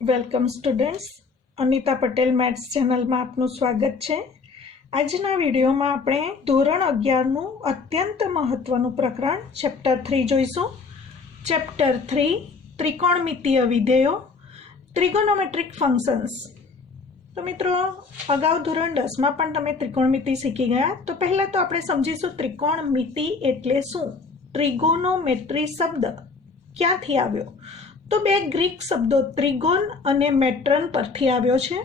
Welcome students, Anita Patel maths ચેનલમાં આપનું સ્વાગત છે। આજના વિડીયોમાં આપણે ધોરણ 11નું અત્યંત મહત્વનું પ્રકરણ ચેપ્ટર 3 જોઈશું। ચેપ્ટર 3 ત્રિકોણમિતીય વિધેયો, ટ્રિગોનોમેટ્રિક ફંક્શન્સ। તો મિત્રો, અગાઉ ધોરણ 10માં પણ તમે ત્રિકોણમિતિ શીખી ગયા। તો પહેલાં તો આપણે સમજીશું ત્રિકોણમિતિ એટલે શું। ટ્રિગોનોમેટ્રી શબ્દ ક્યાંથી આવ્યો? તો બે ગ્રીક શબ્દો ત્રિગોન અને મેટ્રન પરથી આવ્યો છે।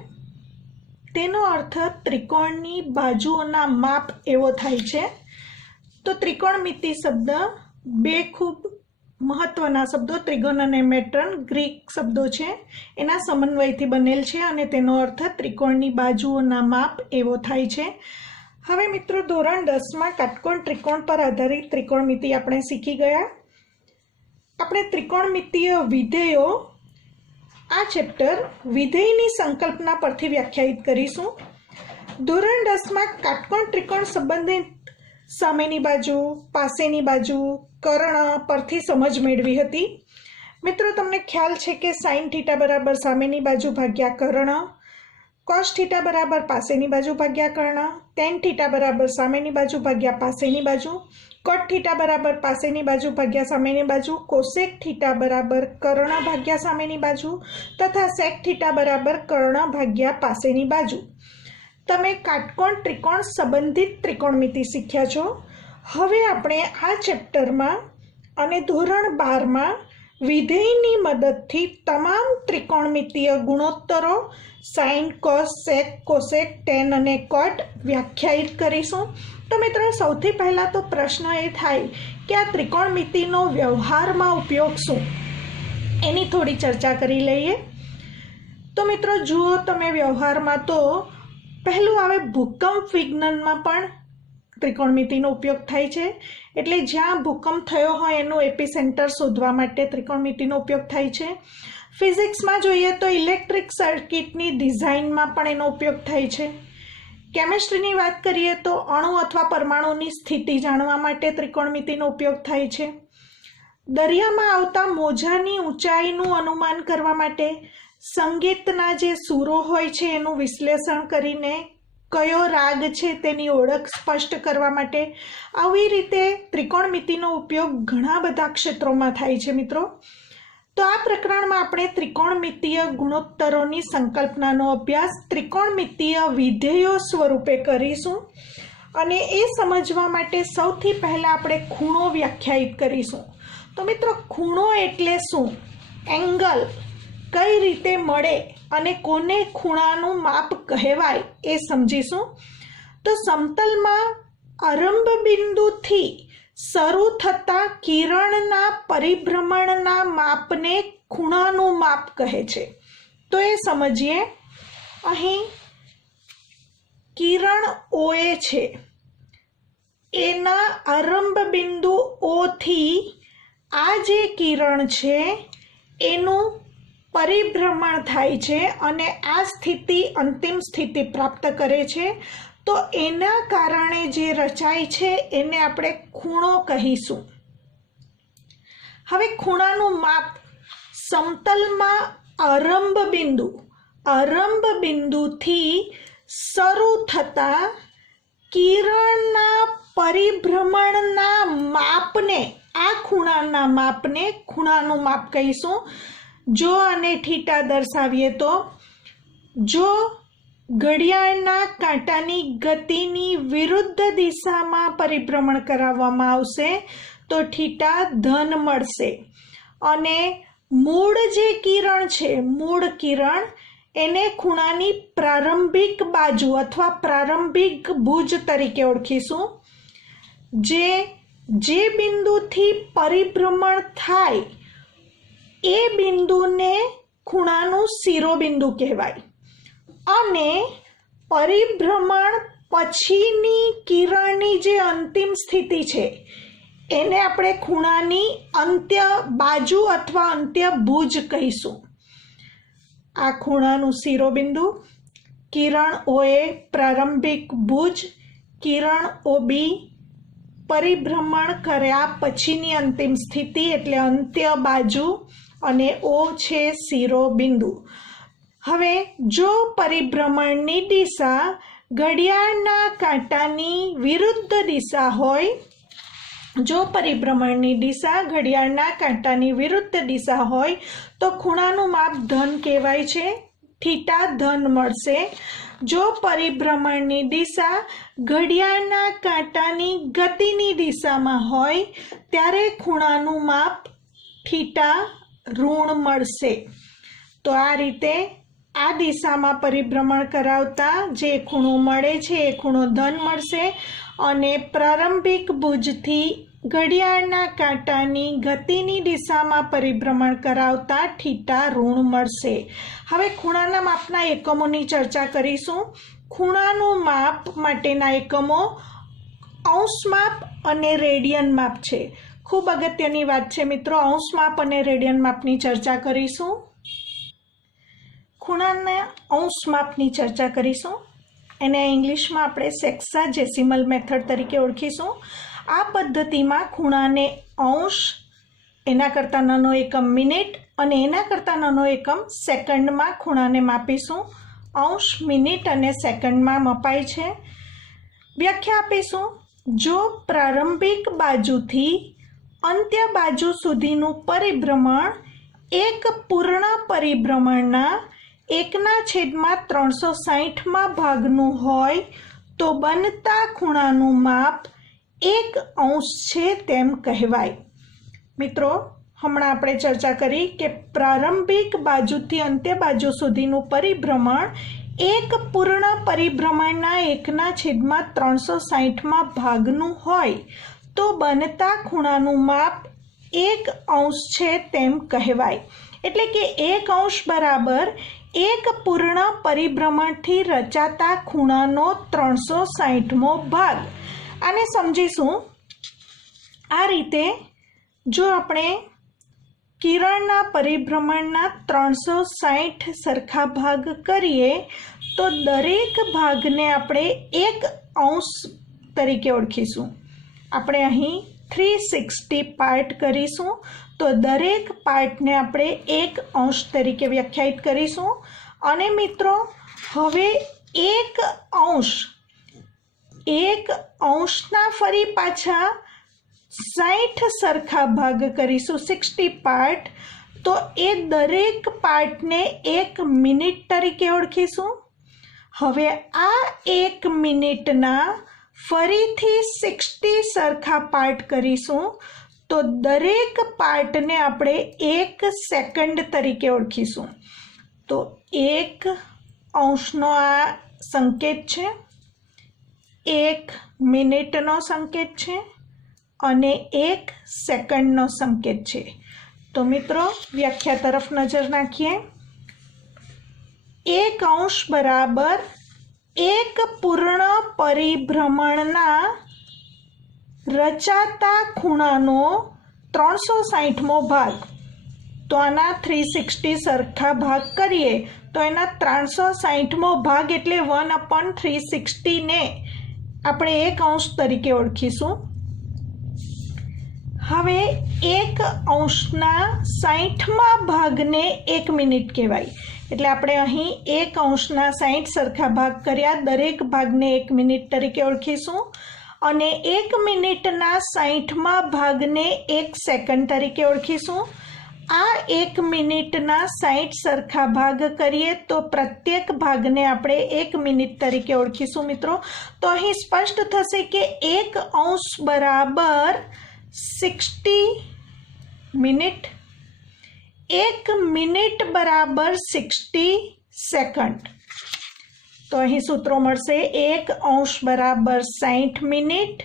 તેનો અર્થ ત્રિકોણની બાજુઓના માપ એવો થાય છે। તો ત્રિકોણમિતિ શબ્દ બે ખૂબ મહત્વના શબ્દો ત્રિગોન અને મેટ્રન ગ્રીક શબ્દો છે, એના સમન્વયથી બનેલ છે અને તેનો અર્થ ત્રિકોણની બાજુઓના માપ એવો થાય છે। હવે મિત્રો, ધોરણ 10માં કાટકોણ ત્રિકોણ પર આધારિત ત્રિકોણમિતિ આપણે શીખી ગયા। આપણે ત્રિકોણમિતીય વિધેયો આ ચેપ્ટર વિધેયની સંકલ્પના પરથી વ્યાખ્યાયિત કરીશું। ધોરણ 10માં કાટકોણ ત્રિકોણ સંબંધિત સામેની બાજુ, પાસેની બાજુ, કર્ણ પરથી સમજ મેળવી હતી। મિત્રો, તમને ખ્યાલ છે કે સાઇન થીટા બરાબર સામેની બાજુ ભાગ્યા કર્ણ, કોસ થીટા બરાબર પાસેની બાજુ ભાગ્યા કર્ણ, ટેન થીટા બરાબર સામેની બાજુ ભાગ્યા પાસેની બાજુ, કોટ થીટા બરાબર પાસેની બાજુ ભાગ્યા સામેની બાજુ, કોસેક થીટા બરાબર કર્ણ ભાગ્યા સામેની બાજુ તથા સેક થીટા બરાબર કર્ણ ભાગ્યા પાસેની બાજુ। તમે કાટકોણ ત્રિકોણ સંબંધિત ત્રિકોણમિતિ શીખ્યા છો। હવે આપણે આ ચેપ્ટરમાં અને ધોરણ 12માં વિધેયની મદદથી તમામ ત્રિકોણમિતીય ગુણોત્તરો સાઇન, કોસ, સેક, કોસેક, ટેન અને કોટ વ્યાખ્યાયિત કરીશું। તો મિત્રો, સૌથી પહેલાં તો પ્રશ્ન એ થાય કે આ ત્રિકોણમિતિનો વ્યવહારમાં ઉપયોગ શું, એની થોડી ચર્ચા કરી લઈએ। તો મિત્રો જુઓ, તમે વ્યવહારમાં તો પહેલું આવે ભૂકંપ વિજ્ઞાનમાં પણ ત્રિકોણમિતિનો ઉપયોગ થાય છે। એટલે જ્યાં ભૂકંપ થયો હોય એનું એપિસેન્ટર શોધવા માટે ત્રિકોણમિતિનો ઉપયોગ થાય છે। ફિઝિક્સમાં જોઈએ તો ઇલેક્ટ્રિક સર્કિટની ડિઝાઇનમાં પણ એનો ઉપયોગ થાય છે। કેમિસ્ટ્રીની વાત કરીએ તો અણુ અથવા પરમાણુની સ્થિતિ જાણવા માટે ત્રિકોણમિતિનો ઉપયોગ થાય છે। દરિયામાં આવતા મોજાની ઊંચાઈનું અનુમાન કરવા માટે, સંગીતના જે સૂરો હોય છે એનું વિશ્લેષણ કરીને કયો રાગ છે તેની ઓળખ સ્પષ્ટ કરવા માટે, આવી રીતે ત્રિકોણમિતિનો ઉપયોગ ઘણા બધા ક્ષેત્રોમાં થાય છે મિત્રો। તો આ પ્રકરણમાં આપણે ત્રિકોણમિતીય ગુણોત્તરોની સંકલ્પનાનો અભ્યાસ ત્રિકોણમિતીય વિધેયો સ્વરૂપે કરીશું અને એ સમજવા માટે સૌથી પહેલાં આપણે ખૂણો વ્યાખ્યાયિત કરીશું। તો મિત્રો, ખૂણો એટલે શું, એંગલ કઈ રીતે મળે અને કોને ખૂણાનું માપ કહેવાય એ સમજીશું। તો સમતલમાં આરંભ બિંદુથી શરૂ થતા કિરણના પરિભ્રમણના માપને ખૂણાનું માપ કહે છે। તો એ સમજીએ। અહીં કિરણ OA છે, એના આરંભ બિંદુ O થી આ જે કિરણ છે એનું પરિભ્રમણ થાય છે અને આ સ્થિતિ અંતિમ સ્થિતિ પ્રાપ્ત કરે છે। તો એના કારણે જે રચાય છે એને આપણે ખૂણો કહીશું। હવે ખૂણાનું માપ સમતલમાં આરંભ બિંદુથી શરૂ થતા કિરણના પરિભ્રમણના માપને, આ ખૂણાના માપને ખૂણાનું માપ કહીશું। જો આને થીટા દર્શાવીએ તો જો ઘડિયાળના કાંટાની ગતિની વિરુદ્ધ દિશામાં પરિભ્રમણ કરાવવામાં આવશે તો થીટા ધન મળશે અને મૂળ જે કિરણ છે, મૂળ કિરણ, એને ખૂણાની પ્રારંભિક બાજુ અથવા પ્રારંભિક ભુજ તરીકે ઓળખીશું। જે બિંદુથી પરિભ્રમણ થાય એ બિંદુને ખૂણાનું શિરોબિંદુ કહેવાય અને પરિભ્રમણ પછીની કિરણની જે અંતિમ સ્થિતિ છે એને આપણે ખૂણાની અંત્ય બાજુ અથવા અંત્ય ભુજ કહીશું। આ ખૂણાનું શિરોબિંદુ, કિરણ OA પ્રારંભિક ભુજ, કિરણ OB પરિભ્રમણ કર્યા પછીની અંતિમ સ્થિતિ એટલે અંત્ય બાજુ અને O છે શિરોબિંદુ। હવે જો પરિભ્રમણની દિશા ઘડિયાળના કાંટાની વિરુદ્ધ દિશા હોય, જો પરિભ્રમણની દિશા ઘડિયાળના કાંટાની વિરુદ્ધ દિશા હોય તો ખૂણાનું માપ ધન કહેવાય છે, થીટા ધન મળશે। જો પરિભ્રમણની દિશા ઘડિયાળના કાંટાની ગતિની દિશામાં હોય ત્યારે ખૂણાનું માપ થીટા ઋણ મળશે। તો આ રીતે આ દિશામાં પરિભ્રમણ કરાવતા જે ખૂણો મળે છે એ ખૂણો ધન મળશે અને પ્રારંભિક ભુજથી ઘડિયાળના કાંટાની ગતિની દિશામાં પરિભ્રમણ કરાવતા થીટા ઋણ મળશે। હવે ખૂણાના માપના એકમોની ચર્ચા કરીશું। ખૂણાનું માપ માટેના એકમો અંશ માપ અને રેડિયન માપ છે। ખૂબ અગત્યની વાત છે મિત્રો, અંશ માપ અને રેડિયન માપની ચર્ચા કરીશું। ખૂણાના અંશ માપની ચર્ચા કરીશું, એને ઇંગ્લિશમાં આપણે સેક્સાજેસિમલ મેથડ તરીકે ઓળખીશું। આ પદ્ધતિમાં ખૂણાને અંશ, એના કરતાં નાનો એકમ મિનિટ અને એના કરતાં નાનો એકમ સેકન્ડમાં ખૂણાને માપીશું। અંશ, મિનિટ અને સેકન્ડમાં મપાય છે। વ્યાખ્યા આપીશું। જો પ્રારંભિક બાજુથી અંત્ય બાજુ સુધીનું પરિભ્રમણ એક પૂર્ણ પરિભ્રમણના 1/360 ભાગનું હોય તો બનતા ખૂણાનું માપ 1 અંશ છે તેમ કહેવાય। મિત્રો, હમણાં આપણે ચર્ચા કરી કે પ્રારંભિક બાજુથી અંત્ય બાજુ સુધીનું પરિભ્રમણ એક પૂર્ણ પરિભ્રમણના 1/360 ભાગનું હોય તો બનતા ખૂણાનું માપ 1 અંશ છે તેમ કહેવાય। એટલે કે 1 અંશ બરાબર એક પૂર્ણ પરિભ્રમણથી રચાતા ખૂણાનો 360મો ભાગ। આને સમજીશું આ રીતે। જો આપણે કિરણના પરિભ્રમણના 360 સરખા ભાગ કરીએ તો દરેક ભાગને આપણે 1 અંશ તરીકે ઓળખીશું। આપણે અહીં 360 પાર્ટ કરીશું તો દરેક પાર્ટને આપણે 1 અંશ તરીકે વ્યાખ્યાયિત કરીશું। અને મિત્રો, હવે 1 અંશના ફરી પાછા 60 સરખા ભાગ કરીશું, 60 પાર્ટ, તો એ દરેક પાર્ટને 1 મિનિટ તરીકે ઓળખીશું। હવે આ 1 મિનિટના ફરીથી 60 સરખા પાર્ટ કરીશું તો દરેક પાર્ટને આપણે 1 સેકન્ડ તરીકે ઓળખીશું। તો 1 અંશનો આ સંકેત છે, 1 મિનિટનો સંકેત છે અને 1 સેકન્ડનો સંકેત છે। તો મિત્રો, વ્યાખ્યા તરફ નજર નાખીએ। 1 અંશ બરાબર એક પૂર્ણ પરિભ્રમણના રચાતા ખૂણાનો 360મો ભાગ। તો આના 360 સરખા ભાગ કરીએ તો એના 360મો ભાગ એટલે 1/360 ને આપણે 1 અંશ તરીકે ઓળખીશું। હવે 1 અંશના 60મા ભાગને 1 મિનિટ કહેવાય। એટલે આપણે અહીં 1 અંશના 60 સરખા ભાગ કર્યા, દરેક ભાગને 1 મિનિટ તરીકે ઓળખીશું અને 1 મિનિટના 60મા ભાગને 1 સેકન્ડ તરીકે ઓળખીશું। આ 1 મિનિટના 60 સરખા ભાગ કરીએ તો પ્રત્યેક ભાગને આપણે 1 મિનિટ તરીકે ઓળખીશું। મિત્રો, તો અહીં સ્પષ્ટ થશે કે 1 અંશ બરાબર 60 મિનિટ, 1 મિનિટ બરાબર 60 સેકન્ડ। તો અહીં સૂત્રો મળશે, 1 અંશ બરાબર 60 મિનિટ,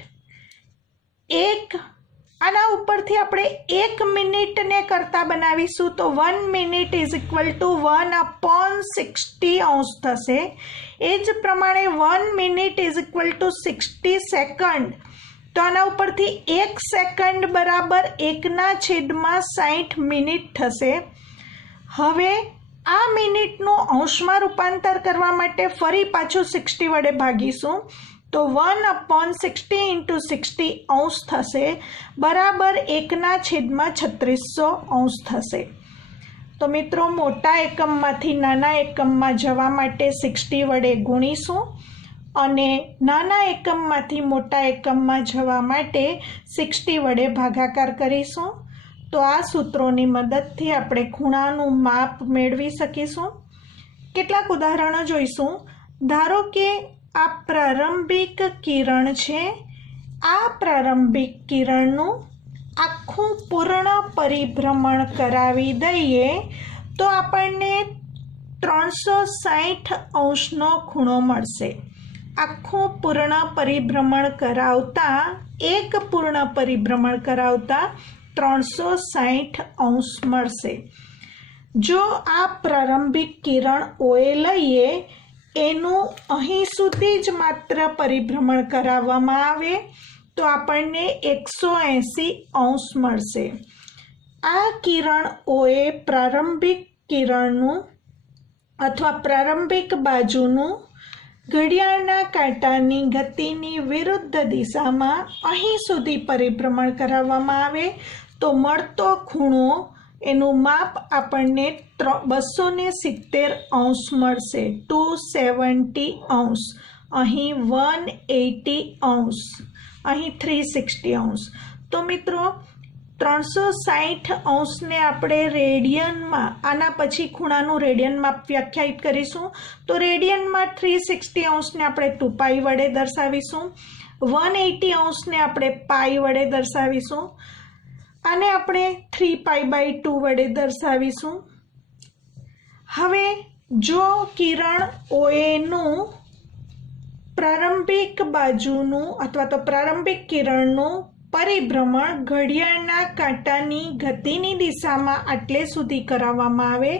આના ઉપરથી આપણે 1 મિનિટને કરતા બનાવીશું તો 1 મિનિટ ઇઝ ઇક્વલ ટુ 1/60 અંશ થશે। એ જ પ્રમાણે 1 minute is equal to 60 second. તો આના ઉપરથી 1 સેકન્ડ બરાબર 1/60 મિનિટ થશે। હવે આ મિનિટનું અંશમાં રૂપાંતર કરવા માટે ફરી પાછું 60 વડે ભાગીશું તો 1/60 × 60 અંશ થશે, બરાબર 1/3600 અંશ થશે। तो मित्रों मोटा एकममांथी नाना एकममां जवा माटे 60 वडे गुणीशुं अने नाना एकममांथी मोटा एकममां जवा माटे 60 वडे भागाकार करीशुं। तो आ सूत्रोनी मददथी आपणे खूणानुं माप मेळवी सकीशुं। કેટલાક ઉદાહરણો જોઈશું। ધારો કે આ પ્રારંભિક કિરણ છે, આ પ્રારંભિક કિરણનું આખું પૂર્ણ પરિભ્રમણ કરાવી દઈએ તો આપણને 360 અંશનો ખૂણો મળશે। આખું પૂર્ણ પરિભ્રમણ કરાવતા એક પૂર્ણ પરિભ્રમણ કરાવતા 360 અંશ મળશે। जो आ प्रारंभिक किरण ओए लईए एनु अहीं सुधी ज मात्र परिभ्रमण कराववामां आवे तो आपणने 180 अंश मळशे। आ किरण ओए प्रारंभिक किरणनुं अथवा प्रारंभिक बाजुनुं घड़ियाळना कांटानी गतिनी विरुद्ध दिशामां अहीं सुधी परिभ्रमण कराववामां आवे तो मळतो खूणो एનું માપ આપણને 270 અંશ મળશે। 270 અંશ, અહીં 180 અંશ, અહીં 360 અંશ। તો મિત્રો 360 અંશને આપણે રેડિયનમાં, આના પછી ખૂણાનું રેડિયન માપ વ્યાખ્યાયિત કરીશું। તો રેડિયનમાં 360 અંશને આપણે 2π વડે દર્શાવીશું, 180 અંશને આપણે પાઈ વડે દર્શાવીશું, आने आपणे 3π/2 वडे दर्शावीशुं। हवे जो किरण ओए नु प्रारंभिक बाजुनु अथवा तो प्रारंभिक किरणनु परिभ्रमण घड़ियाळना कांटानी गतिनी दिशामां आटले सुधी कराववामां आवे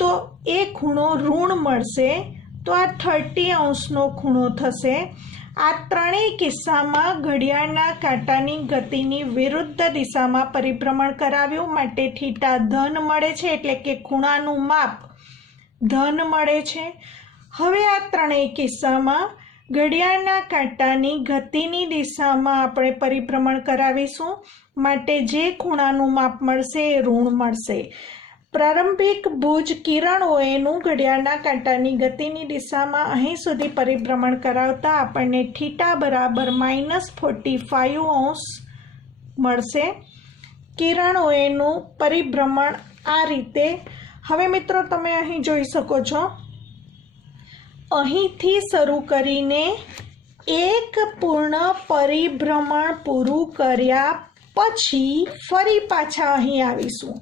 तो ए खूणो ऋण मळशे। तो आ 30 अंशनो खूणो थशे। आ त्रणेय किस्सामां घड़ियाळना कांटानी गतिनी विरुद्ध दिशामां परिभ्रमण कराव्युं माटे थीटा धन मळे छे, एटले के खूणानुं माप धन मळे छे। हवे आ त्रणेय किस्सामां घड़ियाळना कांटानी गतिनी दिशामां आपणे परिभ्रमण करावीशुं माटे जे खूणानुं माप मळशे ए ऋण मळशे। प्रारंभिक भुज किरणोएनुं घड़ियाळना कांटानी गतिनी दिशामां અહીં સુધી પરિભ્રમણ કરાવતા આપણને થીટા બરાબર -45 અંશ મળશે। કિરણોએનું પરિભ્રમણ આ રીતે। હવે મિત્રો તમે અહીં જોઈ શકો છો, અહીંથી શરૂ કરીને એક પૂર્ણ પરિભ્રમણ પૂરું કર્યા પછી ફરી પાછા અહીં આવીશું,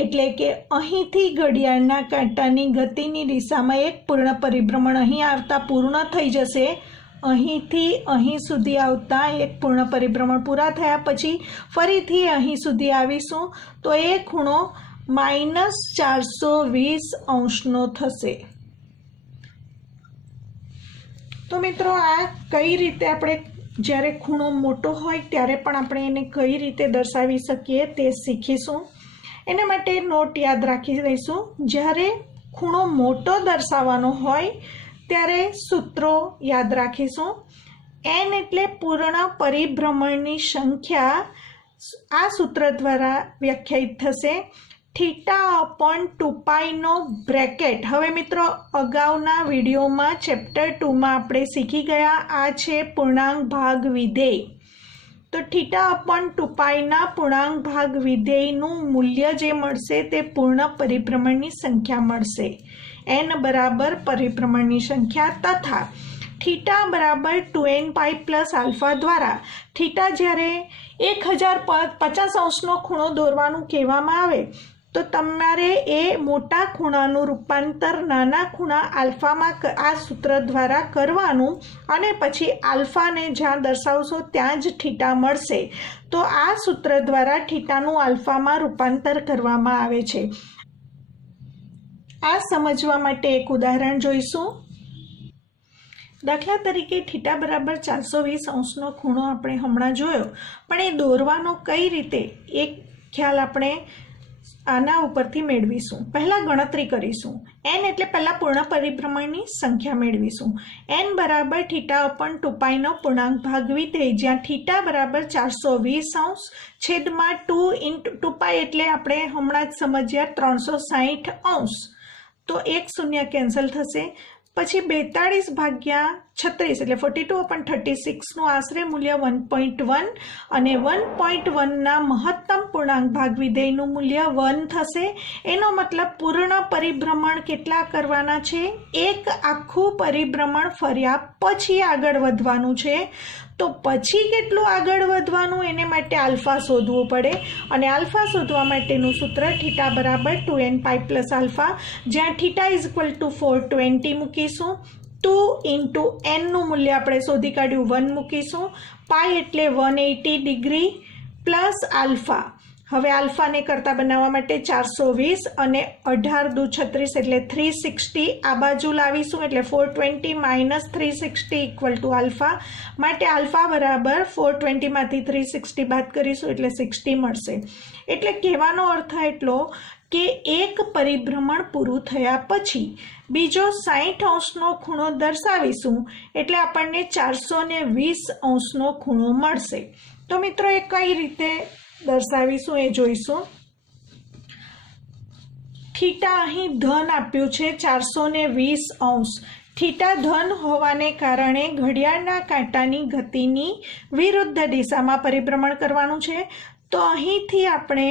એટલે કે અહીંથી ઘડિયાળના કાંટાની ગતિની દિશામાં એક પૂર્ણ પરિભ્રમણ અહીં આવતા પૂર્ણ થઈ જશે। અહીંથી અહીં સુધી આવતા એક પૂર્ણ પરિભ્રમણ પૂરા થયા પછી ફરીથી અહીં સુધી આવીશું તો એ ખૂણો -420 અંશનો થશે। તો મિત્રો આ કઈ રીતે આપણે જ્યારે ખૂણો મોટો હોય ત્યારે પણ આપણે એને કઈ રીતે દર્શાવી શકીએ તે શીખીશું। એના માટે નોટ યાદ રાખી લઈશું। જ્યારે ખૂણો મોટો દર્શાવવાનો હોય ત્યારે સૂત્રો યાદ રાખીશું। n એટલે પૂર્ણ પરિભ્રમણની સંખ્યા, આ સૂત્ર દ્વારા વ્યાખ્યાયિત થશે। θ/2π નો બ્રેકેટ। હવે મિત્રો અગાઉના વિડીયોમાં ચેપ્ટર 2માં આપણે શીખી ગયા, આ છે પૂર્ણાંક ભાગ વિધેય। તો θ/2π ના પૂર્ણાંક ભાગ વિધેયનું મૂલ્ય જે મળશે તે પૂર્ણ પરિભ્રમણની સંખ્યા મળશે। n બરાબર પરિભ્રમણની સંખ્યા તથા θ બરાબર 2nπ + α દ્વારા θ જ્યારે 1050 અંશનો ખૂણો દોરવાનું કહેવામાં આવે તો તમારે એ મોટા ખૂણાનું રૂપાંતર નાના ખૂણા આલ્ફામાં આ સૂત્ર દ્વારા કરવાનું અને પછી આલ્ફાને જ્યાં દર્શાવશો ત્યાં જ થીટા મળશે। તો આ સૂત્ર દ્વારા થીટાનું આલ્ફામાં રૂપાંતર કરવામાં આવે છે। આ સમજવા માટે એક ઉદાહરણ જોઈશું। દાખલા તરીકે થીટા બરાબર 420 અંશનો ખૂણો આપણે હમણાં જોયો, પણ એ દોરવાનો કઈ રીતે એક ખ્યાલ આપણે આના ઉપરથી મેળવીશું. પહેલા ગણતરી કરીશું. n એટલે પહેલા પૂર્ણ પરિભ્રમણની સંખ્યા મેળવીશું. n બરાબર થીટા અપન 2π નો પૂર્ણાંક ભાગ વિધેય, જ્યાં થીટા બરાબર 420 છેદમાં 2 × 2π એટલે આપણે હમણાં જ સમજ્યા 360 તો 1 શૂન્ય કેન્સલ થશે. પછી 42 ભાગ્યા 36 એટલે 42/36 નું આશરે મૂલ્ય 1.1 અને 1.1 ના મહત્તમ પૂર્ણાંક ભાગ વિધેયનું મૂલ્ય 1 થશે. એનો મતલબ પૂર્ણ પરિભ્રમણ કેટલા કરવાના છે? એક આખું પરિભ્રમણ ફર્યા પછી આગળ વધવાનું છે. તો પછી કેટલું આગળ વધવાનું એને માટે આલ્ફા શોધવું પડે, અને આલ્ફા શોધવા માટેનું સૂત્ર થીટા બરાબર 2nπ + આલ્ફા, જ્યાં થીટા = 420 મૂકીશું. 2 × n નું મૂલ્ય આપણે શોધી કાઢ્યું 1 મૂકીશું. પાઈ એટલે 180 ડિગ્રી પ્લસ આલ્ફા. હવે આલ્ફાને કરતા બનાવવા માટે 420 અને 18 દુ 36 એટલે 360 આ બાજુ લાવીશું, એટલે 420 - 360 = આલ્ફા. માટે આલ્ફા બરાબર 420 માંથી 360 બાદ કરીશું એટલે 60 મળશે. એટલે કહેવાનો અર્થ એટલો કે એક પરિભ્રમણ પૂરું થયા પછી બીજો 60° ખૂણો દર્શાવીશું એટલે આપણને 420° ખૂણો મળશે. તો મિત્રો એ કઈ રીતે દર્શાવીશું એ જોઈશું. થીટા અહીં ધન આપ્યું છે 420°. થીટા ધન હોવાને કારણે ઘડિયાળના કાંટાની ગતિની વિરુદ્ધ દિશામાં પરિભ્રમણ કરવાનું છે. તો અહીંથી આપણે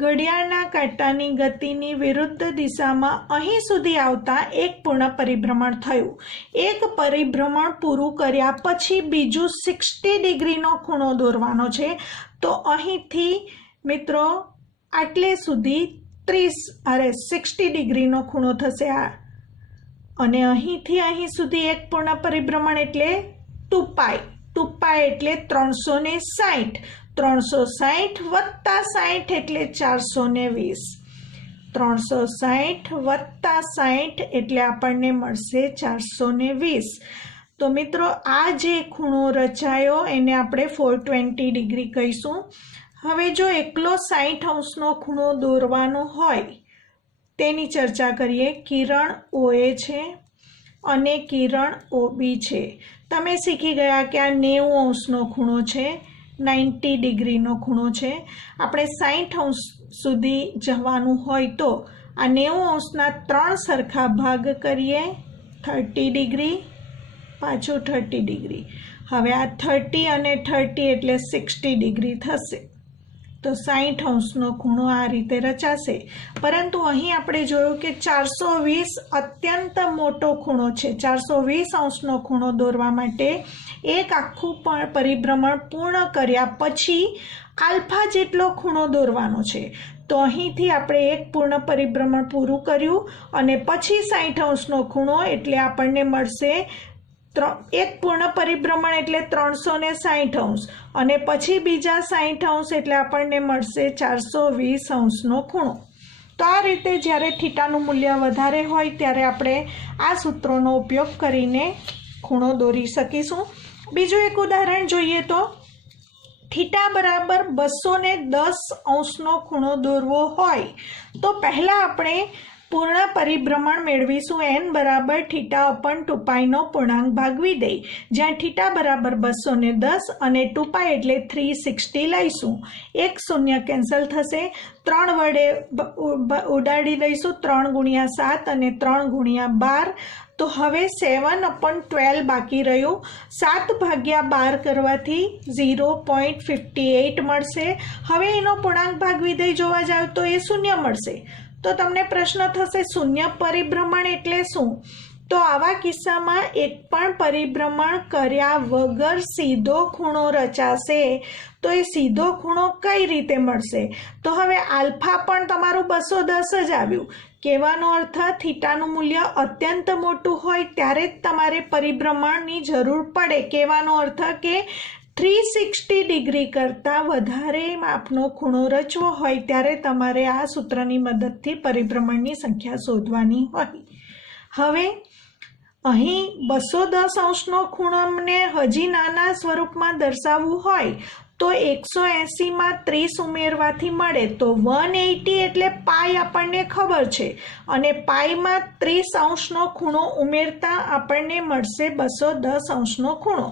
ઘડિયાળના કાંટાની ગતિની વિરુદ્ધ દિશામાં અહીં સુધી આવતા એક પૂર્ણ પરિભ્રમણ થયું. એક પરિભ્રમણ પૂરું કર્યા પછી બીજું 60° ખૂણો દોરવાનો છે. તો અહીંથી મિત્રો આટલે સુધી 60° ખૂણો થશે આ, અને અહીંથી અહીં સુધી એક પૂર્ણ પરિભ્રમણ એટલે 2π એટલે 360. 360 + 60 એટલે 420. 360 + 60 એટલે આપણને મળશે 420. તો મિત્રો આ જે ખૂણો રચાયો એને આપણે 420° કહીશું. હવે જો એકલો 60° ખૂણો દોરવાનો હોય તેની ચર્ચા કરીએ. કિરણ OA છે અને કિરણ OB છે. તમે શીખી ગયા કે આ 90° ખૂણો છે, 90° ખૂણો છે. આપણે 60° સુધી જવાનું હોય તો આ 90°ના 3 સરખા ભાગ કરીએ. 30°, પાછું 30°. હવે આ 30 અને 30 એટલે 60° થશે. તો 60° ખૂણો આ રીતે રચાશે. પરંતુ અહીં આપણે જોયું કે 420 અત્યંત મોટો ખૂણો છે. 420° ખૂણો દોરવા માટે એક આખું પરિભ્રમણ પૂર્ણ કર્યા પછી આલ્ફા જેટલો ખૂણો દોરવાનો છે. તો અહીંથી આપણે એક પૂર્ણ પરિભ્રમણ પૂરું કર્યું અને પછી 60° ખૂણો એટલે આપણને મળશે એક પૂર્ણ પરિભ્રમણ એટલે 360° અને પછી બીજા 60° એટલે આપણને મળશે 420° ખૂણો. તો આ રીતે જ્યારે થીટાનું મૂલ્ય વધારે હોય ત્યારે આપણે આ સૂત્રોનો ઉપયોગ કરીને ખૂણો દોરી શકીશું. બીજું એક ઉદાહરણ જોઈએ તો થીટા બરાબર 210° ખૂણો દોરવો હોય તો પહેલાં આપણે પૂર્ણ પરિભ્રમણ મેળવીશું. n બરાબર થીટા અપન 2π નો પૂર્ણાંક ભાગ વિધેય, જ્યાં થીટા બરાબર 210 અને 2π એટલે 360 લઈશું. 1 શૂન્ય કેન્સલ થશે. 3 વડે ઉડાડી દઈશું. 3 × 7 અને 3 × 12. તો હવે 7/12 બાકી રહ્યું. 7 ભાગ્યા 12 કરવાથી 0.58 મળશે. હવે એનો પૂર્ણાંક ભાગ વિધેય જોવા જાવ તો એ શૂન્ય મળશે. તો તમને પ્રશ્ન થશે શૂન્ય પરિભ્રમણ એટલે શું? તો આવા કિસ્સામાં એક પણ પરિભ્રમણ કર્યા વગર સીધો ખૂણો રચાશે. તો એ સીધો ખૂણો કઈ રીતે મળશે? તો હવે આલ્ફા પણ તમારું 210 જ આવ્યું. કહેવાનો અર્થ થીટાનું મૂલ્ય અત્યંત મોટું હોય ત્યારે જ તમારે પરિભ્રમણની જરૂર પડે. કહેવાનો અર્થ કે 360° કરતાં વધારે માપનો ખૂણો રચવો હોય ત્યારે તમારે આ સૂત્રની મદદથી પરિભ્રમણની સંખ્યા શોધવાની હોય. હવે અહીં 210° ખૂણોને હજી નાના સ્વરૂપમાં દર્શાવવું હોય તો 180 માં 30 ઉમેરવાથી મળે તો 180 એટલે પાઈ આપણને ખબર છે અને પાઈમાં 30 અંશનો ખૂણો ઉમેરતા આપણને મળશે 210 અંશનો ખૂણો.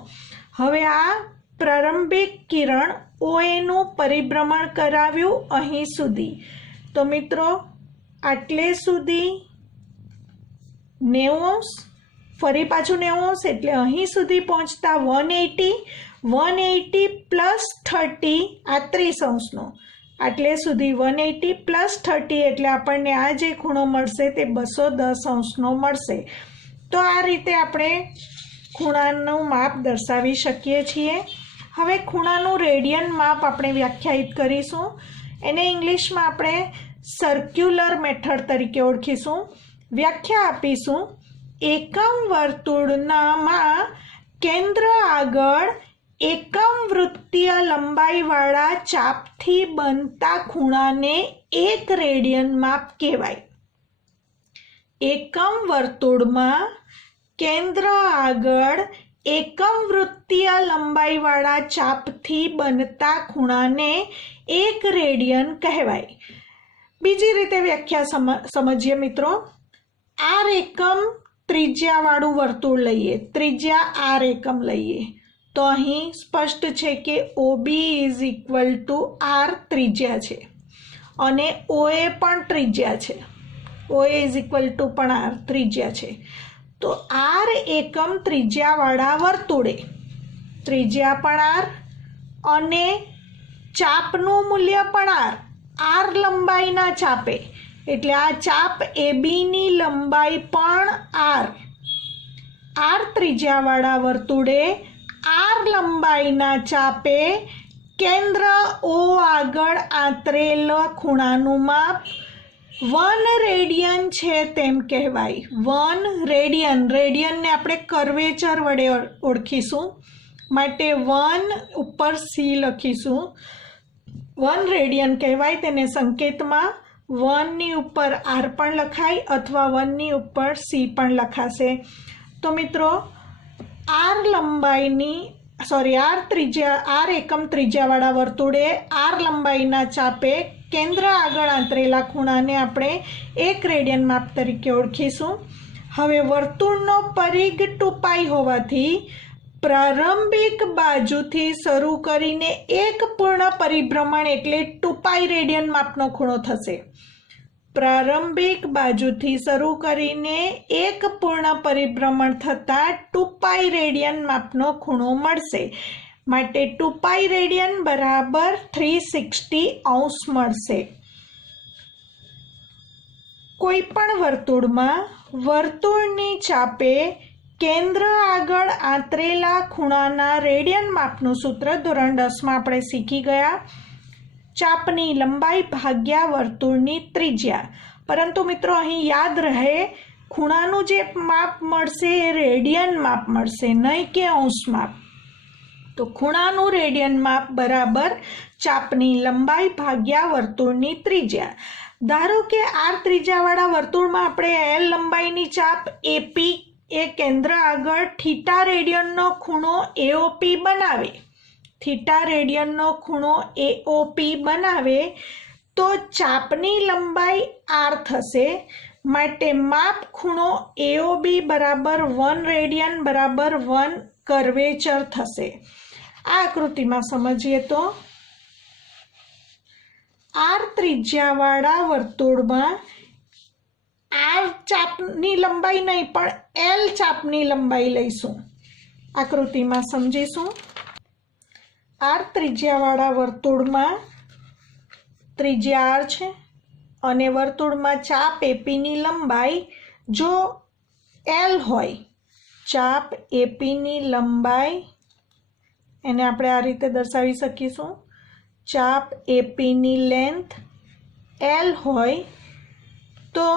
હવે આ પ્રારંભિક કિરણ OA નું પરિભ્રમણ કરાવ્યું અહીં સુધી. તો મિત્રો આટલે સુધી 90 અંશ, ફરી પાછું 90 અંશ એટલે અહીં સુધી પહોંચતા 180 પ્લસ 30 આ 30 અંશનો, આટલે સુધી 180 પ્લસ 30 એટલે આપણને આ જે ખૂણો મળશે તે 210 અંશનો મળશે. તો આ રીતે આપણે ખૂણાનું માપ દર્શાવી શકીએ છીએ. હવે ખૂણાનું રેડિયન માપ આપણે વ્યાખ્યાયિત કરીશું. એને ઇંગ્લિશમાં આપણે સર્ક્યુલર મેથડ તરીકે ઓળખીશું. વ્યાખ્યા આપીશું: એકમ વર્તુળમાં કેન્દ્ર આગળ એકમ વૃત્તીય લંબાઈવાળા ચાપથી બનતા ખૂણાને 1 રેડિયન માપ કહેવાય. એકમ વર્તુળમાં કેન્દ્ર આગળ એકમ વૃત્તીય લંબાઈવાળા ચાપથી બનતા ખૂણાને 1 રેડિયન કહેવાય. બીજી રીતે વ્યાખ્યા સમજીએ મિત્રો. R એકમ ત્રિજ્યાવાળું વર્તુળ લઈએ, ત્રિજ્યા R એકમ લઈએ તો અહીં સ્પષ્ટ છે કે OB = R ત્રિજ્યા છે અને OA પણ ત્રિજ્યા છે. OA પણ R ત્રિજ્યા છે. તો R એકમ ત્રિજ્યાવાળા વર્તુળે ત્રિજ્યા પણ R અને ચાપનું મૂલ્ય પણ R લંબાઈના ચાપે, એટલે આ ચાપ ABની લંબાઈ પણ R ત્રિજ્યાવાળા વર્તુળે R લંબાઈના ચાપે કેન્દ્ર O આગળ આંતરેલ ખૂણાનું માપ 1 રેડિયન છે તેમ કહેવાય. 1 રેડિયન, રેડિયનને આપણે કર્વેચર વડે ઓળખીશું માટે 1 ઉપર C લખીશું. 1 રેડિયન કહેવાય. તેને સંકેતમાં 1 ની ઉપર R પણ લખાય અથવા 1 ની ઉપર C પણ લખાશે. તો મિત્રો R એકમ ત્રિજ્યાવાળા વર્તુળે R લંબાઈના ચાપે કેન્દ્ર આગળ આંતરેલા ખૂણાને આપણે 1 રેડિયન માપ તરીકે ઓળખીશું. હવે વર્તુળનો પરિઘ 2π હોવાથી પ્રારંભિક બાજુથી શરૂ કરીને એક પૂર્ણ પરિભ્રમણ એટલે 2π રેડિયન માપનો ખૂણો થશે. પ્રારંભિક બાજુથી શરૂ કરીને એક પૂર્ણ પરિભ્રમણ થતાં 2π રેડિયન માપનો ખૂણો મળશે. માટે 2π રેડિયન બરાબર 360 અંશ મળશે. કોઈ પણ વર્તુળમાં વર્તુળની ચાપે કેન્દ્ર આગળ આંતરેલા ખૂણાના રેડિયન માપનું સૂત્ર ધોરણ 10માં આપણે શીખી ગયા. ચાપની લંબાઈ ભાગ્યા વર્તુળની ત્રિજ્યા. પરંતુ મિત્રો અહીં યાદ રહે, ખૂણાનું જે માપ મળશે એ રેડિયન માપ મળશે, નહીં કે અંશ માપ. તો ખૂણાનું રેડિયન માપ બરાબર ચાપની લંબાઈ ભાગ્યા વર્તુળની ત્રિજ્યા. ધારો કે R ત્રિજ્યાવાળા વર્તુળમાં આપણે L લંબાઈની ચાપ AP એ કેન્દ્ર આગળ θ રેડિયનનો ખૂણો AOP બનાવે, θ રેડિયનનો ખૂણો AOP બનાવે તો ચાપની લંબાઈ R થશે. માટે માપ ખૂણો AOB બરાબર 1 રેડિયન બરાબર 1 કર્વેચર થશે. આ આકૃતિમાં સમજીએ તો R ત્રિજ્યાવાળા વર્તુળમાં R ચાપની લંબાઈ નહીં પણ L ચાપની લંબાઈ લઈશું. આકૃતિમાં સમજીશું. R ત્રિજ્યાવાળા વર્તુળમાં ત્રિજ્યા R છે અને વર્તુળમાં ચાપ APની લંબાઈ જો L હોય, ચાપ APની લંબાઈ એને આપણે આ રીતે દર્શાવી શકીશું. ચાપ APની લેન્થ L હોય તો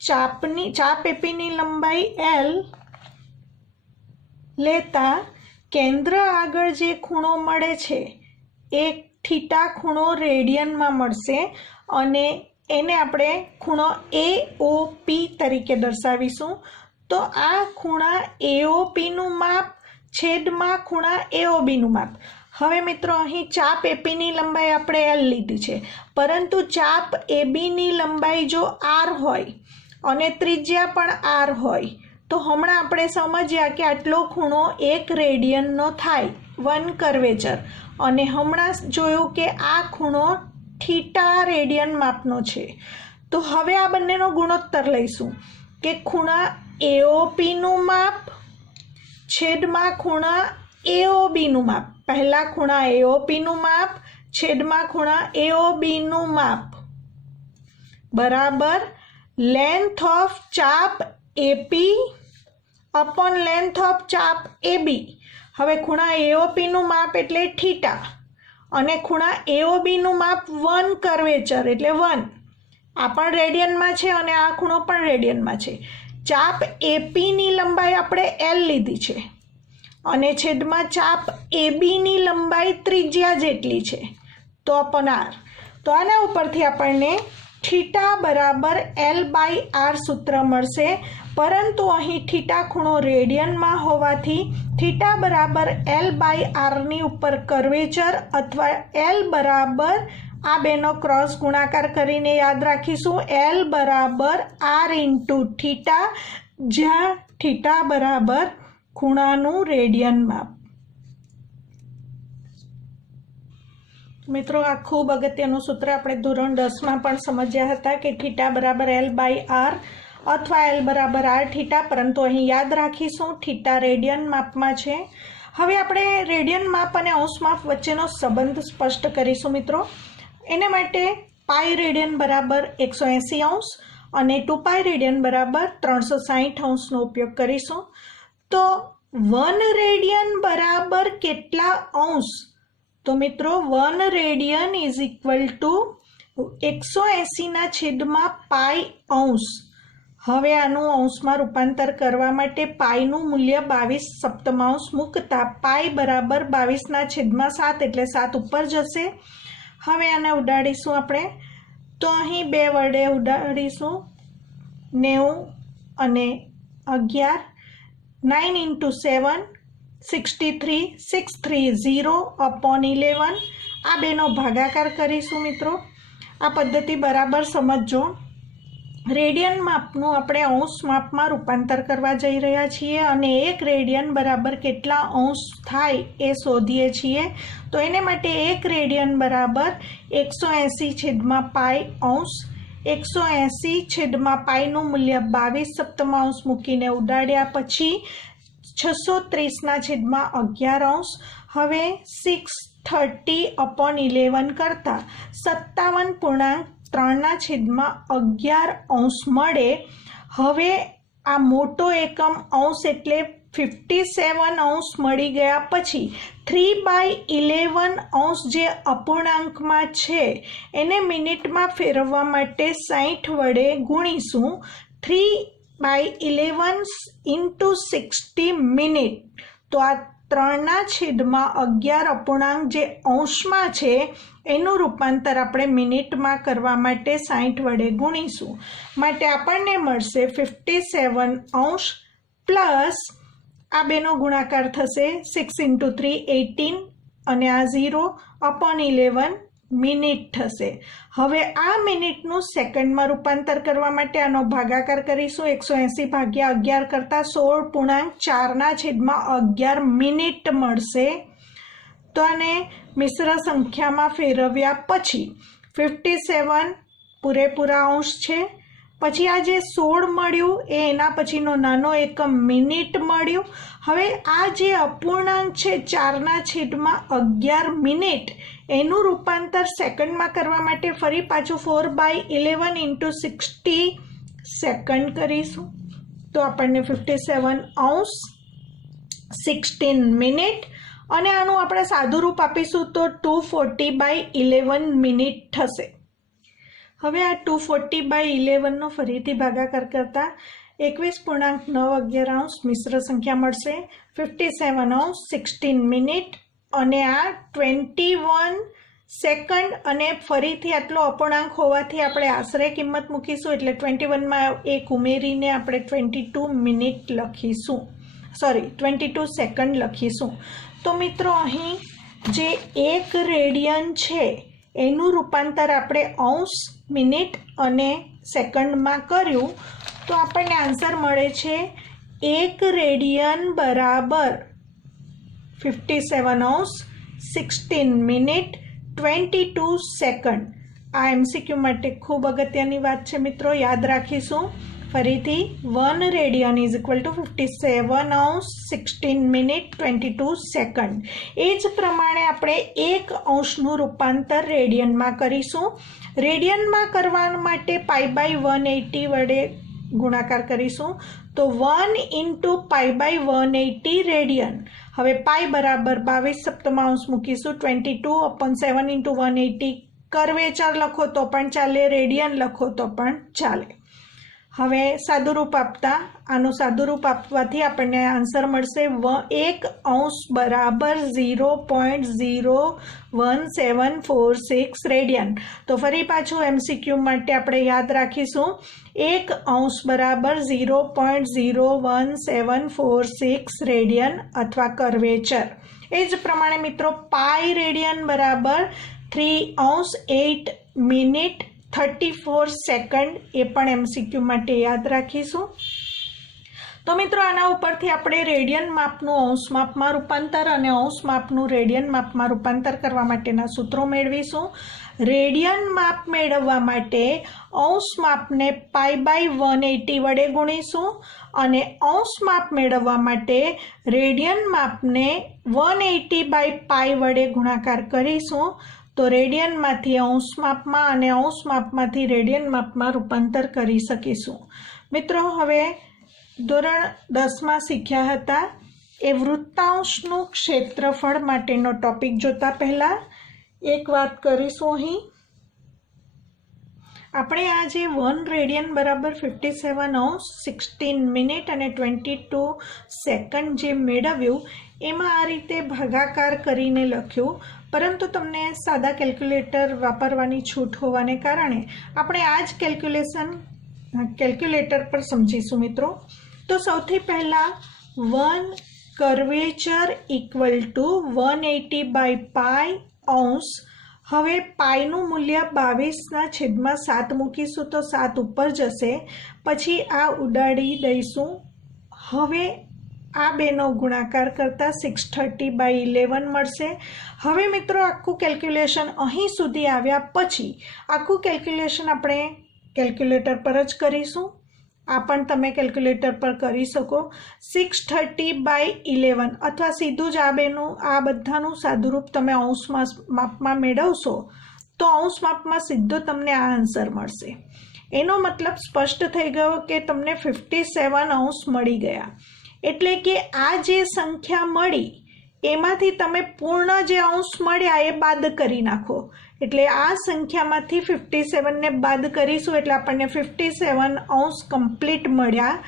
ચાપ APની લંબાઈ L લેતા કેન્દ્ર આગળ જે ખૂણો મળે છે એ θ ખૂણો રેડિયનમાં મળશે અને એને આપણે ખૂણો AOP તરીકે દર્શાવીશું. તો આ ખૂણા AOPનું માપ છેદમાં ખૂણા AOBનું માપ. હવે મિત્રો અહીં ચાપ એપીની લંબાઈ આપણે એલ લીધી છે, પરંતુ ચાપ એબીની લંબાઈ જો આર હોય અને ત્રિજ્યા પણ આર હોય તો હમણાં આપણે સમજ્યા કે આટલો ખૂણો 1 રેડિયનનો થાય 1 કર્વેચર, અને હમણાં જોયું કે આ ખૂણો થીટા રેડિયન માપનો છે. તો હવે આ બંનેનો ગુણોત્તર લઈશું કે ખૂણા એઓપીનું માપ છેદમાં ખૂણા એઓબીનું માપ. પહેલા ખૂણા એઓપીનું માપ છેદમાં ખૂણા એઓબીનું માપ બરાબર લેન્થ ઓફ ચાપ એપી અપોન લેન્થ ઓફ ચાપ એબી. હવે ખૂણા એઓપીનું માપ એટલે થીટા અને ખૂણા એઓબીનું માપ 1 કર્વેચર એટલે 1. આ પણ રેડિયનમાં છે અને આ ખૂણો પણ રેડિયનમાં છે. ચાપ એપીની લંબાઈ આપણે એલ લીધી છે અને છેદમાં ચાપ એબીની લંબાઈ ત્રિજ્યા જેટલી છે તો અપોન આર. તો આના ઉપરથી આપણને થીટા બરાબર એલ બાય આર સૂત્ર મળશે, પરંતુ અહીં થીટા ખૂણો રેડિયનમાં હોવાથી થીટા બરાબર એલ બાય આરની ઉપર કર્વેચર અથવા એલ બરાબર આ બેનો ક્રોસ ગુણાકાર કરીને યાદ રાખીશું એલ બરાબર આર ઇન્ટુ થીટા, જ્યાં થીટા બરાબર ખૂણાનું રેડિયન માપ. મિત્રો, આ ખૂબ અગત્યનું સૂત્ર આપણે ધોરણ 10માં પણ સમજ્યા હતા કે થીટા બરાબર એલ બાય આર અથવા એલ બરાબર આર થીટા, પરંતુ અહીં યાદ રાખીશું થીટા રેડિયન માપમાં છે. હવે આપણે રેડિયન માપ અને અંશ માપ વચ્ચેનો સંબંધ સ્પષ્ટ કરીશું મિત્રો. એને માટે પાઈ રેડિયન બરાબર 180 અંશ અને 2 પાઈ રેડિયન બરાબર 360 અંશનો ઉપયોગ કરીશું. તો 1 રેડિયન બરાબર કેટલા અંશ? તો મિત્રો 1 રેડિયન ઇઝ ઇક્વલ ટુ 180ના છેદમાં પાઈ અંશ. હવે આનું અંશમાં રૂપાંતર કરવા માટે પાઈનું મૂલ્ય 22 સપ્તમાંશ મૂકતા પાઈ બરાબર 22ના છેદમાં 7 એટલે 7 ઉપર જશે. હવે આને ઉડાડીશું આપણે, તો અહીં 2 વડે ઉડાડીશું 90 અને 11. 9 into 7 63 630 upon 11. આ બેનો ભાગાકાર કરીશું મિત્રો. આ પદ્ધતિ બરાબર સમજજો. રેડિયન માપનું આપણે અંશ માપમાં રૂપાંતર કરવા જઈ રહ્યા છીએ અને 1 રેડિયન બરાબર કેટલા અંશ થાય એ શોધીએ છીએ. તો એને માટે 1 રેડિયન બરાબર 180 છેદમાં પાઈ અંશ. 180 છેદમાં પાઈનું મૂલ્ય 22 સપ્તમાંશ મૂકીને ઉડાડ્યા પછી 630ના છેદમાં 11 અંશ. હવે 630 upon 11 કરતાં 57.3ના છેદમાં 11 અંશ મળે. હવે આ મોટો એકમ અંશ એટલે 57 અંશ મળી ગયા પછી 3/11 અંશ જે અપૂર્ણાંકમાં છે એને મિનિટમાં ફેરવવા માટે 60 વડે ગુણીશું. 3/11 into 60 મિનિટ. તો આ 3ના છેદમાં 11 અપૂર્ણાંક જે અંશમાં છે એનું રૂપાંતર આપણે મિનિટમાં કરવા માટે 60 વડે ગુણીશું. માટે આપણને મળશે 57 અંશ પ્લસ આ બેનો ગુણાકાર થશે 6 into 3 18 અને આ 0 upon 11 મિનિટ થશે. હવે આ મિનિટનું સેકન્ડમાં રૂપાંતર કરવા માટે આનો ભાગાકાર કરીશું. 180 ભાગ્યા 11 કરતાં 16.4ના છેદમાં 11 મિનિટ મળશે. તો આને મિશ્ર સંખ્યામાં ફેરવ્યા પછી 57 પૂરેપૂરા અંશ છે, પછી આ જે 16 મળ્યું એ એના પછીનો નાનો એકમ મિનિટ મળ્યું. હવે આ જે અપૂર્ણાંક છે 4ના છેદમાં 11 મિનિટ એનું રૂપાંતર સેકન્ડમાં કરવા માટે ફરી પાછું 4/11 into 60 સેકન્ડ કરીશું. તો આપણને 57 અંશ 16 મિનિટ અને આનું આપણે સાદું રૂપ આપીશું તો 240/11 મિનિટ થશે. હવે આ 240/11નો ફરીથી ભાગાકાર કરતાં 21.911 અંશ મિશ્ર સંખ્યા મળશે. 57 અંશ 16 મિનિટ અને આ 21 સેકન્ડ અને ફરીથી આટલો અપૂર્ણાંક હોવાથી આપણે આશરે કિંમત મૂકીશું એટલે 21માં એક ઉમેરીને આપણે 22 મિનિટ લખીશું, 22 સેકન્ડ લખીશું. તો મિત્રો અહીં જે 1 રેડિયન છે એનું રૂપાંતર આપણે અંશ, મિનિટ અને સેકન્ડમાં કર્યું તો આપણને આન્સર મળે છે 1 રેડિયન બરાબર 57 અંશ 16 મિનિટ 22 સેકન્ડ. આ MCQ માટે ખૂબ અગત્યની વાત છે મિત્રો, યાદ રાખીશું. ફરીથી 1 રેડિયન ઇઝ ઇક્વલ ટુ 57 અંશ 16 મિનિટ 22 સેકન્ડ. એ જ પ્રમાણે આપણે 1 અંશનું રૂપાંતર રેડિયનમાં કરીશું. રેડિયનમાં કરવા માટે π/180 વડે ગુણાકાર કરીશું તો 1 ઇન્ટુ π/180 રેડિયન. હવે પાઈ બરાબર 22 સપ્તમાંશ મૂકીશું. 22/7 ઇન્ટુ 180 કર્વેચર લખો તો પણ ચાલે, રેડિયન લખો તો પણ ચાલે. હવે સાદુરૂપ આપતા આનું સાદુરૂપ આપવાથી આપણને આન્સર મળશે 1 અંશ બરાબર 0.01746 રેડિયન. તો ફરી પાછું MCQ માટે આપણે યાદ રાખીશું 1 અંશ બરાબર 0.01746 રેડિયન અથવા કર્વેચર. એ જ પ્રમાણે મિત્રો પાઈ રેડિયન બરાબર 3 અંશ 8 મિનિટ 34 સેકન્ડ, એ પણ MCQ માટે યાદ રાખીશું. તો મિત્રો આના ઉપરથી આપણે રેડિયન માપનું અંશ માપમાં રૂપાંતર અને અંશ માપનું રેડિયન માપમાં રૂપાંતર કરવા માટેના સૂત્રો મેળવીશું. રેડિયન માપ મેળવવા માટે અંશ માપને π/180 વડે ગુણીશું અને અંશ માપ મેળવવા માટે રેડિયન માપને 180/π વડે ગુણાકાર કરીશું. તો રેડિયનમાંથી અંશ માપમાં અને અંશ માપમાંથી રેડિયન માપમાં રૂપાંતર કરી શકીશું. મિત્રો હવે ધોરણ 10માં શીખ્યા હતા એ વૃત્તાંશનું ક્ષેત્રફળ માટેનો ટોપિક જોતા પહેલાં એક વાત કરીશું. અહીં આપણે આ જે 1 રેડિયન બરાબર 57 અંશ 16 મિનિટ અને 22 સેકન્ડ જે મેળવ્યું એમાં આ રીતે ભાગાકાર કરીને લખ્યું, પરંતુ તમને સાદા કેલ્ક્યુલેટર વાપરવાની છૂટ હોવાને કારણે આપણે આ જ કેલ્ક્યુલેટર પર સમજીશું મિત્રો. તો સૌથી પહેલાં 1 કર્વેચર ઇક્વલ ટુ 180/π અંશ. હવે પાઈનું મૂલ્ય 22/7 મૂકીશું તો 7 ઉપર જશે, પછી આ ઉડાડી દઈશું. હવે આ બેનો ગુણાકાર કરતાં 630/11 મળશે. હવે મિત્રો આખું કેલ્ક્યુલેશન અહીં સુધી આવ્યા પછી આખું કેલ્ક્યુલેશન આપણે કેલ્ક્યુલેટર પર જ કરીશું. આ પણ તમે કેલ્ક્યુલેટર પર કરી શકો. 630/11 અથવા સીધું જ આ બેનું આ બધાનું સાદુરૂપ તમે અંશ માપમાં મેળવશો તો અંશ માપમાં સીધો તમને આ આન્સર મળશે. એનો મતલબ સ્પષ્ટ થઈ ગયો કે તમને 57 અંશ મળી ગયા. એટલે કે આ જે સંખ્યા મળી એમાંથી તમે પૂર્ણ જે અંશ મળ્યા એ બાદ કરી નાખો. એટલે આ સંખ્યામાંથી 57ને બાદ કરીશું એટલે આપણને 57 અંશ કમ્પ્લીટ મળ્યા.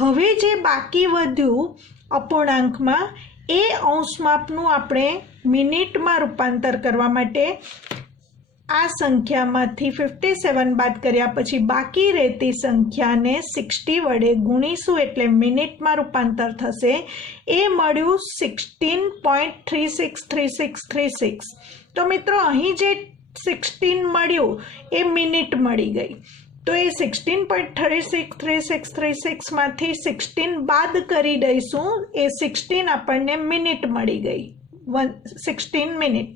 હવે જે બાકી વધ્યું અપૂર્ણાંકમાં એ અંશ માપનું આપણે મિનિટમાં રૂપાંતર કરવા માટે આ સંખ્યામાંથી 57 બાદ કર્યા પછી બાકી રહેતી સંખ્યાને 60 વડે ગુણીશું એટલે મિનિટમાં રૂપાંતર થશે. એ મળ્યું 16.363636. તો મિત્રો અહીં જે 16 મળ્યું એ મિનિટ મળી ગઈ. તો એ 16.363636માંથી 16 બાદ કરી દઈશું, એ 16 આપણને મિનિટ મળી ગઈ, 16 મિનિટ.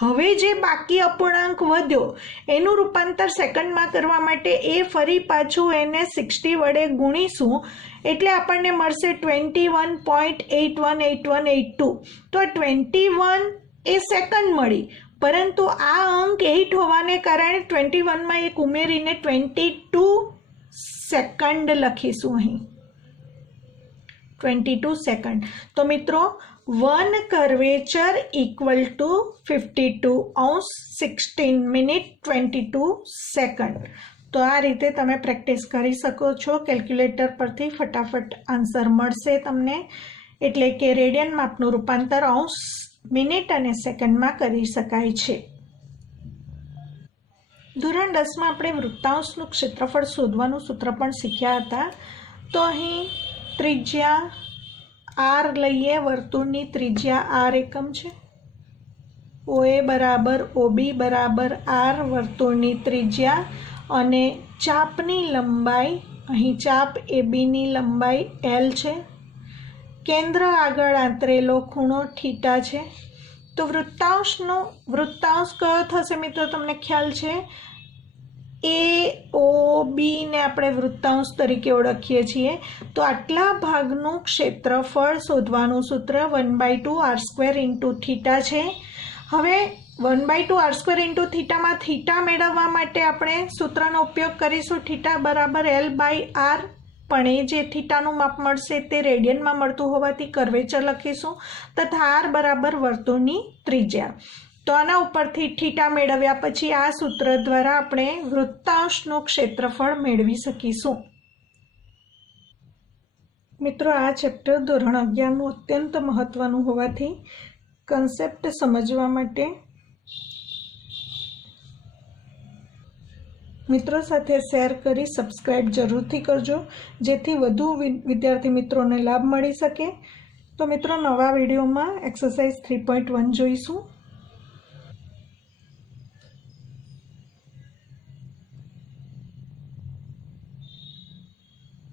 હવે જે બાકી અપૂર્ણાંક વધ્યો એનું રૂપાંતર સેકન્ડમાં કરવા માટે એ ફરી પાછું એને 60 વડે ગુણીશું એટલે આપણને મળશે 21.818182. તો 21 એ સેકન્ડ મળી, પરંતુ આ અંક 8 હોવાને કારણે 21માં એક ઉમેરીને 22 સેકન્ડ લખીશું અહીં 22 સેકન્ડ. તો મિત્રો 1 કર્વેચર ઇક્વલ ટુ 52 અંશ 16 મિનિટ 22 સેકન્ડ. તો આ રીતે તમે પ્રેક્ટિસ કરી શકો છો. કેલ્ક્યુલેટર પરથી ફટાફટ આન્સર મળશે તમને. એટલે કે રેડિયન માપનું રૂપાંતર અંશ, મિનિટ અને સેકન્ડમાં કરી શકાય છે. ધોરણ 10માં આપણે વૃત્તાંશનું ક્ષેત્રફળ શોધવાનું સૂત્ર પણ શીખ્યા હતા. તો અહીં ત્રિજ્યા R લઈએ, વર્તુળની ત્રિજ્યા R એકમ છે. OA बराबर OB बराबर R वर्तुळनी त्रिज्या अने चापनी लंबाई અહીં ચાપ AB ની લંબાઈ L છે। કેન્દ્ર આગળ આંતરેલો ખૂણો θ છે। તો વૃત્તાંશ કયો થશે મિત્રો, તમને ખ્યાલ છે AOB ને આપણે વૃત્તાંશ તરીકે ઓળખીએ છીએ। તો આટલા ભાગનું ક્ષેત્રફળ શોધવાનું સૂત્ર 1/2 r² × θ છે। હવે 1/2 r² × θ માં θ મેળવવા માટે આપણે સૂત્રનો ઉપયોગ કરીશું θ બરાબર L/r, પણ એ જે થીટાનું માપ મળશે તે રેડિયનમાં મળતું હોવાથી કર્વેચર લખીશું તથા r બરાબર વર્તુળની ત્રિજ્યા। તો આના ઉપરથી થીટા મેળવ્યા પછી આ સૂત્ર દ્વારા આપણે વૃત્તાંશનું ક્ષેત્રફળ મેળવી શકીશું। મિત્રો, આ ચેપ્ટર ધોરણ 11નું અત્યંત મહત્વનું હોવાથી કન્સેપ્ટ સમજવા માટે મિત્રો સાથે શેર કરી સબસ્ક્રાઇબ જરૂરથી કરજો, જેથી વધુ વિદ્યાર્થી મિત્રોને લાભ મળી શકે। તો મિત્રો, નવા વિડીયોમાં એક્સરસાઇઝ 3.1 જોઈશું।